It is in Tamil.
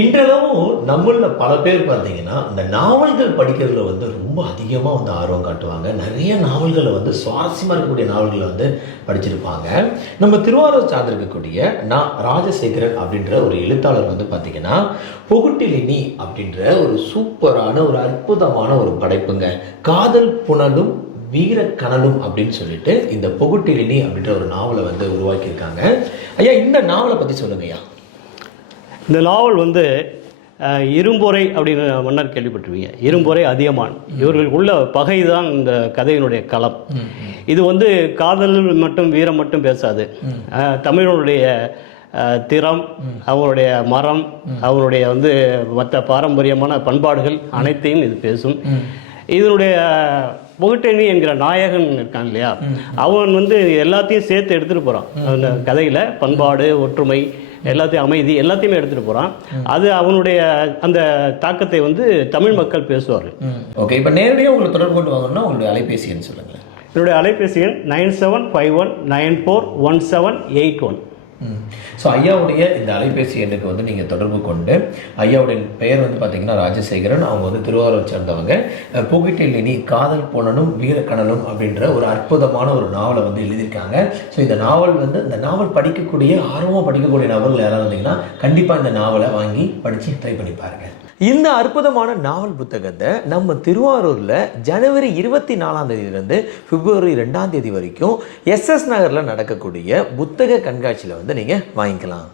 இன்றளவும் நம்மள பல பேர் பார்த்தீங்கன்னா, இந்த நாவல்கள் படிக்கிறதுல வந்து ரொம்ப அதிகமா வந்து ஆர்வம் காட்டுவாங்க. நிறைய நாவல்கள வந்து சுவாரஸ்யமா இருக்கக்கூடிய நாவல்கள வந்து படிச்சிருப்பாங்க. நம்ம திருவாரூர் சார்ந்திருக்கக்கூடிய ராஜசேகரன் அப்படின்ற ஒரு எழுத்தாளர் வந்து பார்த்தீங்கன்னா, பொகுட்டிலினி அப்படின்ற ஒரு சூப்பரான, ஒரு அற்புதமான ஒரு படைப்புங்க. காதல் புனலும் வீர கனலும் அப்படின்னு சொல்லிட்டு இந்த பொகுட்டிலினி அப்படின்ற ஒரு நாவலை வந்து உருவாக்கியிருக்காங்க. ஐயா, இந்த நாவலை பத்தி சொல்லுங்க ஐயா. இந்த நாவல் வந்து இரும்பொறை அப்படின்னு மன்னர் கேள்விப்பட்டிருவீங்க. இரும்பொறை அதியமான் இவர்களுக்குள்ள பகை தான் இந்த கதையினுடைய களம். இது வந்து காதல் மட்டும் வீரம் மட்டும் பேசாது. தமிழனுடைய திறம், அவருடைய மரம், அவருடைய வந்து மற்ற பாரம்பரியமான பண்பாடுகள் அனைத்தையும் இது பேசும். இதனுடைய பொகுட்டிலினி என்கிற நாயகன் இருக்கான் இல்லையா, அவன் வந்து எல்லாத்தையும் சேர்த்து எடுத்துகிட்டு போகிறான். அந்த கதையில் பண்பாடு, ஒற்றுமை, எல்லாத்தையும் அமைதி எல்லாத்தையுமே எடுத்துகிட்டு போகிறான். அது அவனுடைய அந்த தாக்கத்தை வந்து தமிழ் மக்கள் பேசுவார்கள். ஓகே, இப்போ நேரடியாக உங்களை தொடர்பு கொண்டு வாங்கணும்னா உங்களுடைய அலைபேசி எண் சொல்லுங்களேன். என்னுடைய அலைபேசி எண் 9751941781. ஸோ ஐயாவுடைய இந்த அலைபேசி எண்ணுக்கு வந்து நீங்கள் தொடர்பு கொண்டு, ஐயாவுடைய பெயர் வந்து பார்த்தீங்கன்னா ராஜசேகரன், அவங்க வந்து திருவாரூர் சேர்ந்தவங்க. பொகுட்டிலினி காதல் புனலும் வீரக்கனலும் அப்படின்ற ஒரு அற்புதமான ஒரு நாவலை வந்து எழுதியிருக்காங்க. ஸோ இந்த நாவல் வந்து இந்த நாவல் படிக்கக்கூடிய ஆர்வமாக படிக்கக்கூடிய நபர்கள் யாராவது இருந்தீங்கன்னா கண்டிப்பாக இந்த நாவலை வாங்கி படித்து ட்ரை பண்ணி பாருங்கள். இந்த அற்புதமான நாவல் புத்தகத்தை நம்ம திருவாரூரில் ஜனவரி 24 பிப்ரவரி 2 வரைக்கும் SS நகரில் நடக்கக்கூடிய புத்தக கண்காட்சியில் வந்து நீங்கள் வாங்கிக்கலாம்.